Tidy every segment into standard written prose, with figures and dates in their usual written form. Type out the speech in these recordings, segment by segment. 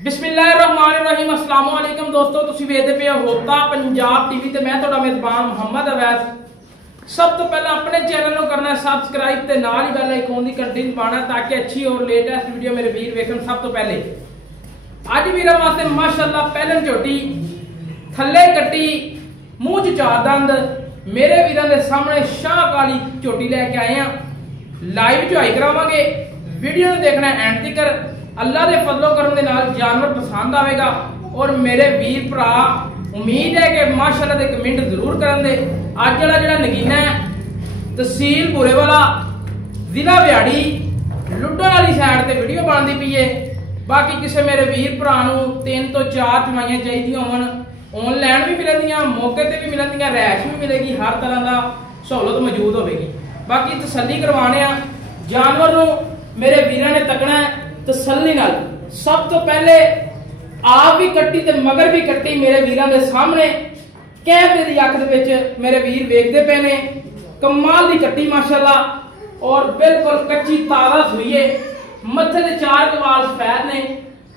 बिस्मिल्लाहिर्रहमानिर्रहीम अस्सलाम वालेकुम दोस्तों, तुसी वेखदे पे होता पंजाब टीवी ते मैं तुहाडा मेजबान मुहम्मद अवैस। सब तो पहले अपने चैनल को करना सबसक्राइब ते नाल ही बेल आइकन दी घंटी दबाना ताकि अच्छी और लेटेस्ट वीडियो मेरे वीर वेखन। सब तो पहले अज वीरां वास्ते माशाअल्लाह पहलन झोटी थल्ले कट्टी मुंह च चार दंद मेरे वीरां दे सामने शाह काली झोटी लेके आए हैं। लाइव चुआई करावांगे, वीडियो नूं देखना एंड तक। अल्लाह के फजलो करम दे नाल जानवर पसंद आएगा और मेरे वीर भरा उम्मीद है कि माशाअल्लाह दे कमेंट जरूर करन दे। अज वाला जिहड़ा नगीना है तहसील बुरेवाला जिला बिहाड़ी लुड्डन वाली साइड ते वीडियो बनती पई है। बाकी किसी मेरे वीर भरा नूं 3 तो 4 चवाइयां चाहिए होवन ऑनलाइन भी मिलदियां, मौके ते भी मिलदियां, रैश भी मिलेगी, हर तरह का सहूलत मौजूद होगी। बाकी तसल्ली करवाने जानवर नूं मेरे वीरां ने तकना है तसल्ली नाल। सब तो पहले आप भी कट्टी ते मगर भी कट्टी मेरे वीरां दे सामने कैमरे दी अख दे विच मेरे वीर वेखदे पे ने। कमाल दी कट्टी माशाअल्लाह और बिल्कुल कच्ची ताजा सुई है। मत्थे ते 4 कवाल सफेद ने।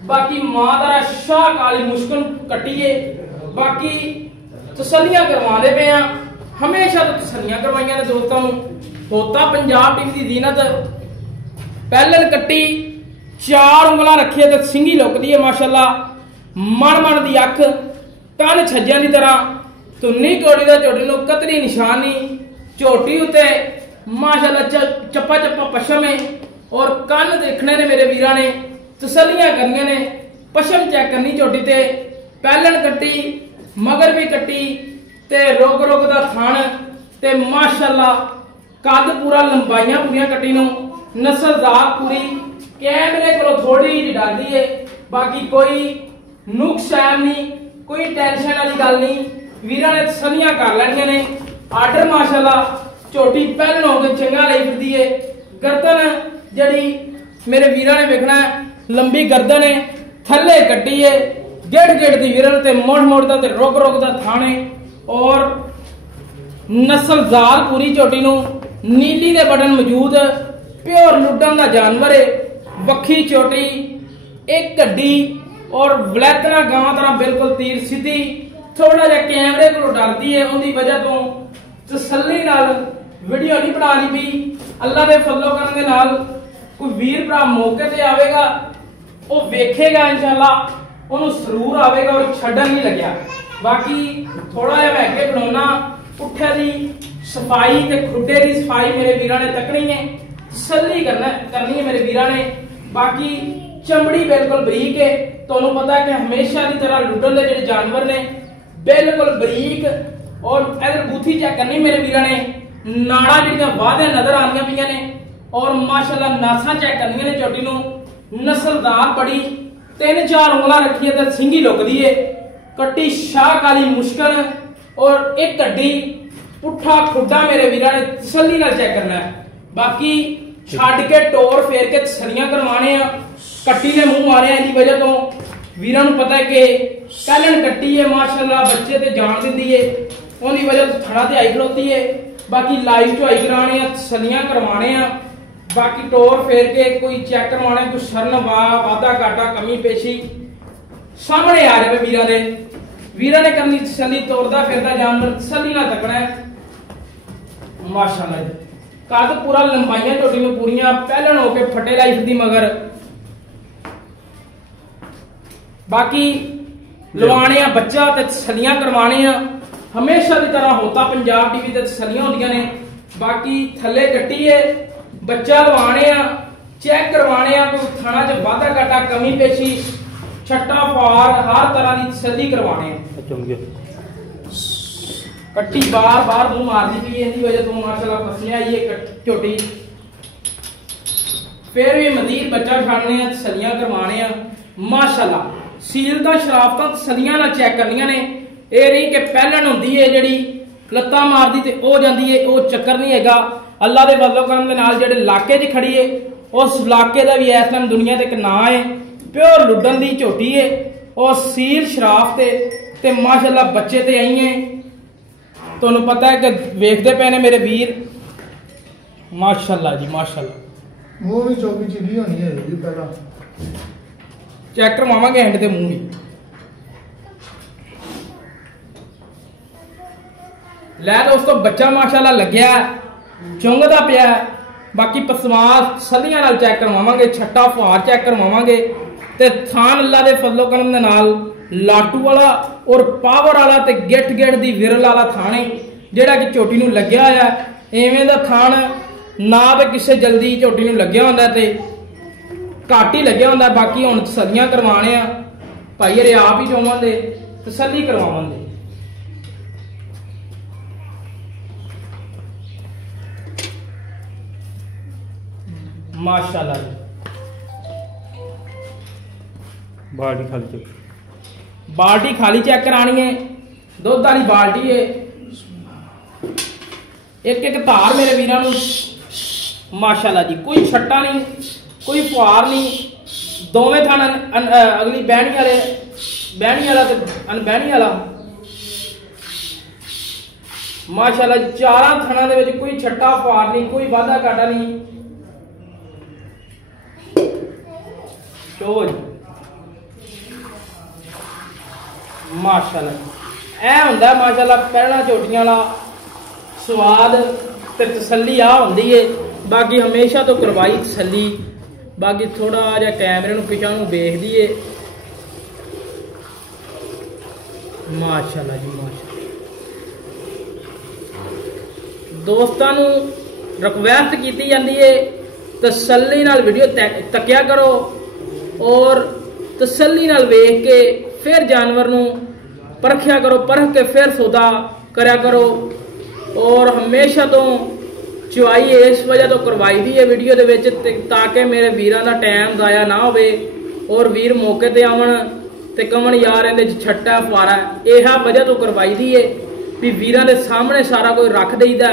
बाकी मां दा शाह काली मुश्किल कट्टी है। बाकी तसल्लियां करवांदे पे आ, हमेशा तो तसल्लियां करवाइयां ने दोस्तां नूं। होता पंजाब टीवी दी जीनत पहलन कट्टी 4 उंगलां रखी है, सिंगी लुकदी है माशाअल्लाह। मन मन दी अख, कन छज्जियां दी तरह, धुन्नी कोड़ी दा झोटी नूं कतरी निशानी, झोटी उत्ते माशाअल्लाह चप्पा चप्पा पशम है और कन देखने ने मेरे वीरां ने तसल्लियां करनियां ने। पशम चेक करनी झोटी ते। पहलन कट्टी मगर भी कट्टी ते रोक रोक दा थान ते माशाअल्लाह कद पूरा, लंबाइयां पूरियां कट्टी नूं, नस्लदार पूरी, कैमरे को थोड़ी जी डालती है। बाकी कोई नुक्स नहीं, कोई टेंशन वाली गल नहीं। वीरां ने तसल्लियां कर लैनियां ने। आर्डर माशाअल्लाह झोटी पहलन हो के चंगा लाई फिरदी है। गर्दन जड़ी मेरे वीरां ने वेखना लंबी गर्दन है, थल्ले कट्टी है, गेड़ गेड़ दी विरल ते मोड़ मोड़ दा ते रोक रोक दा थाने और नस्लदार पूरी झोटी नूं नीली दे बटन मौजूद, प्योर लुड्डन दा जानवर है। वक्खी चोटी एक कड्डी और वलैतना गां तरह बिल्कुल तीर सीधी। थोड़ा जा कैमरे को डरती है, उनकी वजह तो तसल्ली नाल वीडियो नहीं बना ली भी। अल्लाह के फजलो करने दे नाल कोई वीर भरा मौके ते आवेगा, वो वेखेगा इंशाअल्लाह ओनू सरूर आवेगा और छड्डन नहीं लग्या। बाकी थोड़ा जा मैं अगे बनाउणा, पुट्ठे दी सफाई ते खुड्डे दी सफाई मेरे वीरां ने तकनी है, तसल्ली करनी है मेरे वीरां ने। बाकी चमड़ी बिल्कुल बरीक है। तुहानू पता है कि हमेशा की तरह लुड्डन दे जिहड़े जानवर ने बिल्कुल बरीक और इधर बूथी चेक करनी मेरे वीरां ने। नाड़ा जिहड़ियां वाधे नजर आनियां पईयां ने और माशाअल्लाह नासां चेक करनियां ने झोटी नूं। नस्लदार बड़ी 3-4 उंगलां रखी है ते सिंगी लुकदी है। कट्टी शाह काली मुश्किल और एक कड्डी पुट्ठा खुड्डा मेरे वीरां ने तसल्ली नाल चेक करना है। बाकी छड़ के टोर फेर के तसल्लियां करवाने। कट्टी ने मुंह मारिया, इसी वजह तो वीरां नूं पता है कि पहलन कट्टी है माशाअल्लाह बच्चे ते जान दिंदी है, उनकी वजह तो थड़ा ते आई खड़ोती है। बाकी लाइव चुआई कराने, तसल्लियां करवाने। बाकी टोर फेर के कोई चेक करवाने, कोई शरण वाधा घाटा कमी पेशी सामने आ रहे वीरां ने। वीरां ने करनी तसल्ली, तोड़दा फिरदा जानवर तसल्ली ना तकना है माशाअल्लाह। कद पूरा, लंबाइयां झोटी में पूरियां, पहलन होके फटे लाई फिरदी मगर। बाकी लवाने बच्चा ते तसल्लियां करवाने। हमेशा की तरह होता पंजाब टीवी ते तसल्लियां होंदियां ने। बाकी थल्ले कट्टी है, बच्चा लवाने चेक करवाने, कोई थाना च वाधा घाटा कमी पेशी छट्टा फार हर तरह की तसल्ली करवाने। कट्टी बार बार मुंह मारती पई है, इसी वजह तो माशाअल्लाह फसलियां आई है झोटी। फिर भी मजीद बच्चा छाड़ने, तसल्लियां करवाने माशाअल्लाह। सील दा शराफतां तसल्लियां नाल चेक करनियां ने। ये नहीं कि पहलन हुंदी है जिहड़ी लत्तां मारदी ते ओ जांदी है, ओ चक्कर नहीं हैगा। अल्लाह दे फजलो करम दे नाल जिहड़े इलाके 'च खड़ी है उस इलाके दा भी इस टाइम दुनिया ते एक नां है। प्योर लुड्डन दी झोटी है और सील शराफ ते माशाअल्लाह बच्चे ते आई है। तुहानू पता है कि वेखदे पे ने मेरे वीर माशाअल्लाह जी माशाअल्लाह। मुंह भी चौकी चिली होनी है जी पहला चेक करवावांगे एंड ते मूंह भी। लै दोस्तों बच्चा माशाल्लाह लग्या चुंगदा पिया। बाकी पसमास सलियां नाल चेक करवावांगे, छट्टा फुहार चेक करवावांगे ते थान अल्लाह दे फजलो करम दे नाल लाटू वाला और पावर वाला ते गिट गिट दी विरल वाला थाने जेड़ा कि झोटी नूं लग्या होया। इवें दा थान ना ते किसे जल्दी झोटी नूं लग्या हुंदा ते घट ही लग्या हुंदा। बाकी हुण तसल्लियां करवाने आ भाई अरे आप ही चोवांगे तसल्ली करवावांगे। माशाल्लाह बाल्टी खाली चेक, बाल्टी खाली चेक करानी है। दुध वाली बाल्टी है। एक एक धार मेरे वीरां नूं माशाल्लाह जी, कोई छट्टा नहीं, कोई फुहार नहीं। दोवें थान अगली बहनी वाले, बहनी वाला ते अनबहनी वाला माशाल्लाह। चारां थाना दे विच कोई छट्टा फुहार नहीं, कोई वाधा घाटा नहीं। चोज माशाल्लाह ऐ हुंदा माशाल्लाह पहला झोटियां वाला स्वाद ते तसल्ली आ हुंदी है। बाकी हमेशा तो करवाई तसल्ली। बाकी थोड़ा जिहा कैमरे नूं पिछां नूं वेख दीए। माशाल्लाह जी माशाल्लाह। दोस्तां नूं रिक्वेस्ट कीती जांदी है तसल्ली नाल वीडियो तक्या करो और तसल्ली नाल वेख के फिर जानवर नूं परखिया करो, परख के फिर सौदा करया करो। और हमेशा तो चुवाई इस वजह तो करवाई दी है वीडियो दे विच ताकि मेरे वीरां दा टाइम जाया ना होवे और वीर मौके ते आवन ते कहण यार इहदे च छट्टा फुहारा। यह वजह तो करवाई दी है भी वीरां दे सामने सारा कोई रख देईदा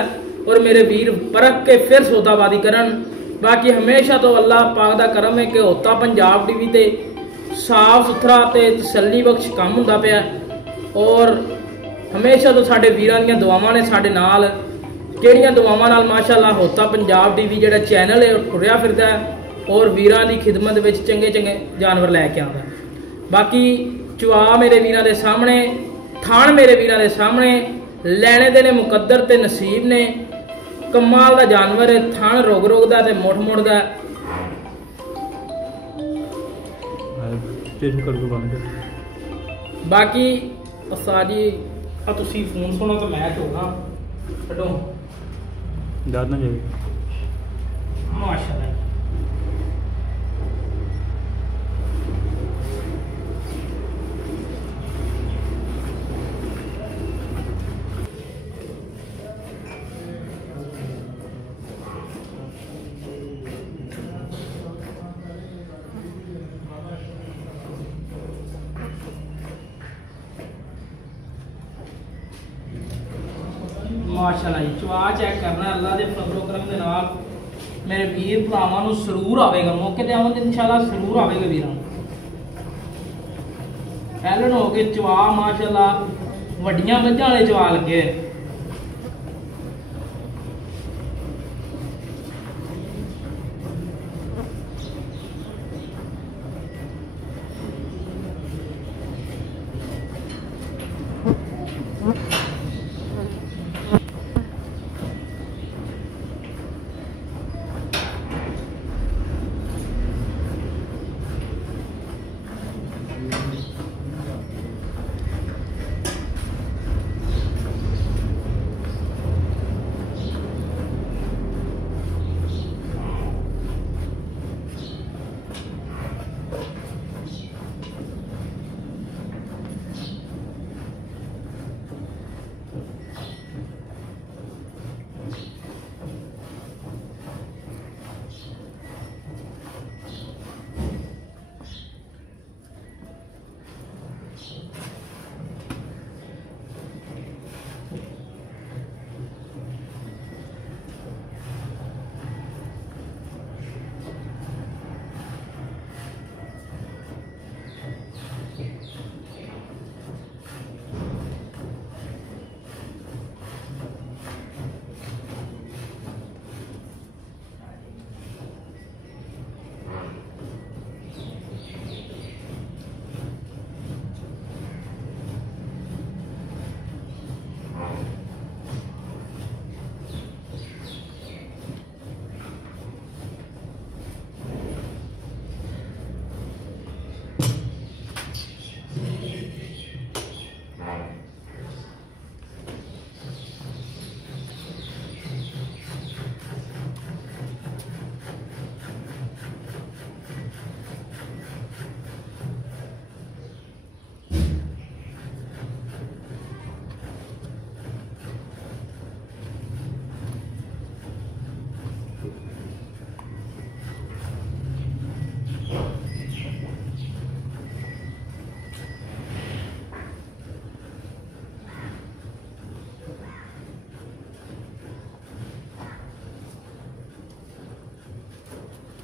और मेरे वीर परख के फिर सौदाबादी करन। बाकी हमेशा तो अल्लाह पाक दा करम है कि होता पंजाब टीवी ते साफ सुथरा ते तसल्ली बख्श काम हुंदा पिया। और हमेशा तो साडे वीरां दीयां दुआवां ने साडे नाल, जिहड़ियां दुआवां नाल माशाल्लाह होता पंजाब टीवी जिहड़ा चैनल है टुरिया फिरदा है और वीरां दी खिदमत विच चंगे चंगे जानवर लैके आउंदा। बाकी चुआ मेरे वीरां दे सामने, थान मेरे वीरां दे सामने, लैने देने मुकद्दर ते नसीब ने। कमाल दा जानवर है, थान रोग रोग दा ते मुठ मुठ दा। बाकी सारी तुसी फोन सुनो तो मैं चोना छड्डो याद ना जाए। माशाल्लाह माशाल्लाह जी। चुआ चेक करना अल्लाह के फजलो करम दे नाल मेरे वीर भरावां नूं जरूर आवेगा। मौके ते आवन ते इंशाल्लाह जरूर आवेगा वीरां। ऐलन हो के चुआ माशाल्लाह वड्डियां मੱਝਾਂ वाले चुआ लगे।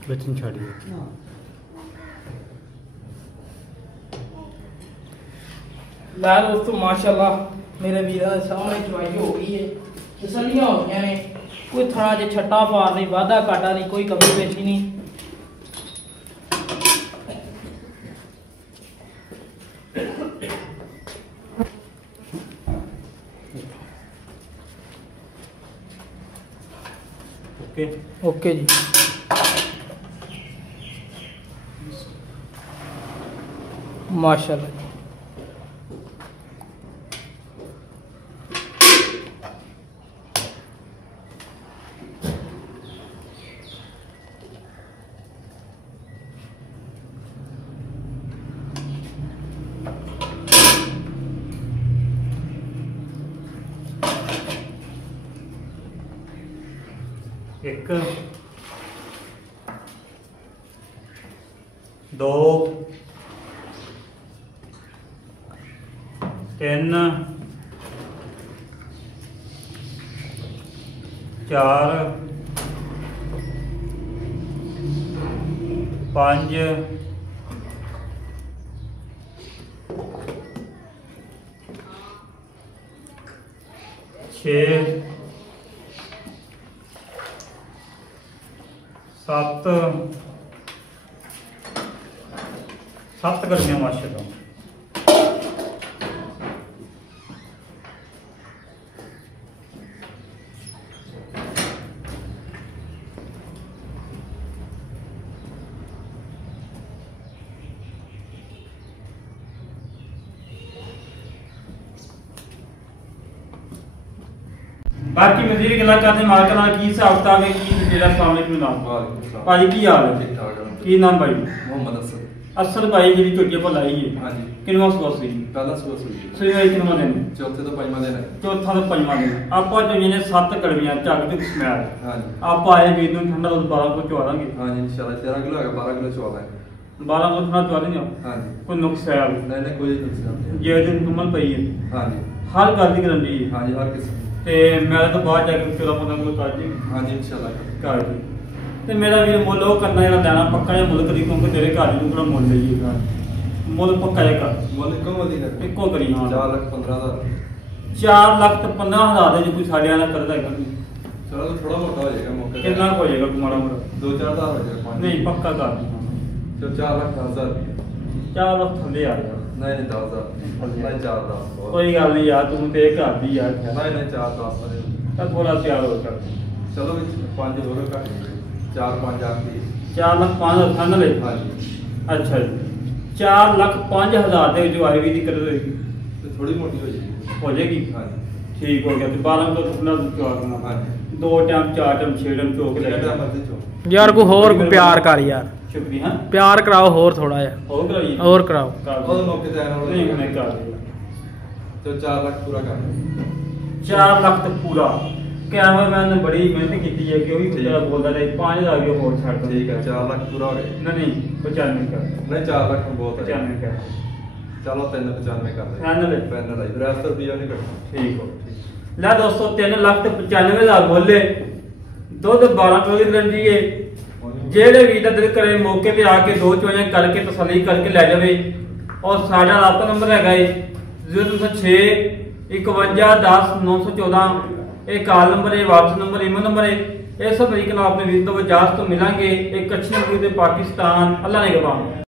बच्चन छाड़िए ला दोस्तों माशाल्लाह मेरे वीरा दे सामने चवाई हो गई है, तसलियां हो गई ने, कोई थोड़ा जे छट्टा पार नहीं, वादा काटा नहीं, कोई कमी पेशी नहीं। ओके ओके जी। माशाल्लाह जी। एक दो तीन चार पांच छे सत्त सत्त करनियां माशाल्लाह। बाकी मजीद गल्लां करदे मालक नाल की हिसाब किताब है की मेरा सामने की नाम भाजी की हाल है ठीक ठाक है की नाम भाई मोहम्मद असद असल भाई जी ਝੋਟੀ पर लाई है हाँ जी किनवा सवास सी पहला सुबह सुई ਸਹੀ ਭਾਈ ਕਿਨਵਾ ਦਿਨ चौथे तो पंजवा दिन है ਚੌਥਾ ਤੇ ਪੰਜਵਾਂ ਦਿਨ ਆਪਾਂ ਜਿਹੜੀਆਂ ਨੇ 7 ਕੜਵੀਆਂ ਝੱਗ ਤੇ ਸਮੈਲ हाँ जी ਆਪਾਂ ਆਏ ਵੀਰ ਨੂੰ ਠੰਡਾ ਦੁੱਧ 12 ਕੋ ਚਵਾ ਦਾਂਗੇ हाँ जी इंशाल्लाह 13 किलो है 12 किलो चौदह है 12 ਕੋ ਠੰਡਾ ਚਵਾ ਦੇਂਗੇ हाँ जी ਕੋਈ ਨੁਕਸ ਹੈ नहीं नहीं कोई नुकसान नहीं ਜੇ ਦਿਨ ਮੁਕੰਮਲ ਪਈ ਹੈ हाँ जी ਹਰ ਗੱਲ ਦੀ ਗਰੰਟੀ ਹੈ हाँ जी हर किस्म ਤੇ ਮੈਂ ਤਾਂ ਬਾਅਦ ਜਾ ਕੇ 14 15 ਕੋ ਕਰ ਜੀ हाँ जी इंशाल्लाह ਘਰ ਦੀ ਤੇ ਮੇਰਾ ਵੀਰ ਮੁੱਲ ਉਹ ਕਰਨਾ ਜਿਹੜਾ ਲੈਣਾ ਪੱਕਾ ਜਿਹਾ ਮੁੱਲ ਕਰੀ ਕਿਉਂਕਿ ਤੇਰੇ ਘਰ ਨੂੰ ਕਿਹੜਾ ਮੁੱਲ ਲਈਏਗਾ ਮੁੱਲ ਪੱਕਾ ਜਿਹਾ ਕਰ मोल को वाली है ਇੱਕੋ ਕਰੀ ਹਾਂ 4,15,000 4,15,000 ਦੇ ਜੇ ਕੋਈ ਸਾਡੇ ਵਾਲਾ ਕਰਦਾ ਹੈਗਾ चलो तो थोड़ा मोटा हो जाएगा मौके ਕਿੰਨਾ ਕੁ ਹੋ ਜਾਏਗਾ ਮਾੜਾ ਮੋੜਾ 2-4 हज़ार हो जाएगा पाँच ਨਹੀਂ ਪੱਕਾ ਕਰ ਦੀ तो 4,10,000 4 ਲੱਖ ਥੱਲੇ ਆ ਗਿਆ नहीं नहीं 10,000 नहीं 4,10 ਕੋਈ ਗੱਲ ਨਹੀਂ ਯਾਰ ਤੂੰ ਤੇ ਇਹ ਘਰ ਦੀ ਯਾਰ नहीं नहीं 4,10 ਤਾਂ ਥੋੜਾ ਪਿਆਰ ਹੋਰ ਕਰ चलो 5 और का 4-5 आखिरी 4 ਲੱਖ 5 ਹਜ਼ਾਰ ਲੈ हाँ जी ਅੱਛਾ ਜੀ 4 ਲੱਖ 5 ਹਜ਼ਾਰ ਦੇ ਜੋ ਆਈ ਵੀ ਦੀ ਕਰ ਹੋਏਗੀ तो थोड़ी मोटी हो जाएगी ਹੋ ਜਾਏਗੀ हाँ जी ਠੀਕ ਹੋ ਗਿਆ ਤੇ 12 ਤੋਂ ਸੁਪਨਾ ਚਵਾ ਦੇਣਾ हाँ जी ਦੋ ਟਾਈਮ ਚਾਰ ਟਾਈਮ ਛੇ ਟਾਈਮ ਚੋਕ ਲੈ कितना मर्जी चो यार को होर प्यार कर यार, ਸ਼ੁਕਰੀਆ प्यार कराओ होर थोड़ा यार, ਹੋਰ ਕਰਾਈਏ और कराओ। और मौके ते आना ਨਹੀਂ ਹੁਣੇ ਕਰ ਦਿਓ। तो 4 लाख पूरा कर 4 ਲੱਖ ਤੱਕ ਪੂਰਾ ਕੈਮਰਾਮੈਨ ਨੇ ਬੜੀ ਮਿਹਨਤ ਕੀਤੀ ਹੈ ਕਿ ਉਹ ਵੀ ਠੀਕ। ਜਿਹੜਾ ਬੋਲਦਾ ਰਹੇ 5000 ਵੀ ਹੋਰ ਛੱਡ ਦੋ ठीक है 4 लाख पूरा हो गया ਨਹੀਂ 95 ਕਰ नहीं 4 लाख में बहुत है 95 ਕਰ चलो 395 कर दे फाइनल है? फाइनल है फिर 100 रुपया नहीं कटना ਠੀਕ ਹੋ ਲੈ ਦੋਸਤੋ 3 ਲੱਖ ਤੇ 95000 ਬੋਲੇ ਦੁੱਧ 12 ਕਿਲੋ ਦੀ ਗਰੰਟੀ ਹੈ ਜਿਹੜੇ ਵੀ ਦਾ ਦਿਲ ਕਰੇ ਮੌਕੇ ਤੇ ਆ ਕੇ ਦੋ ਚੋਈਆਂ ਕਰਕੇ ਤਸੱਲੀ ਕਰਕੇ ਲੈ ਜਾਵੇ ਔਰ ਸਾਡਾ ਰਾਬਤਾ ਨੰਬਰ ਹੈਗਾ ਹੈ 0206 51 10 914 ਇਹ ਕਾਲ ਨੰਬਰ ਹੈ WhatsApp ਨੰਬਰ ਈਮੇਲ ਨੰਬਰ ਹੈ ਇਹ ਸਭ ਤਰੀਕੇ ਨਾਲ ਆਪਣੇ ਵੀਰ ਤੋਂ ਵਜਾਸ ਤੋਂ ਮਿਲਾਂਗੇ ਇੱਕ ਅੱਛੀ ਨੌਕਰੀ ਤੇ ਪਾਕਿਸਤਾਨ ਅੱਲਾ ਨੇ ਗਵਾਹ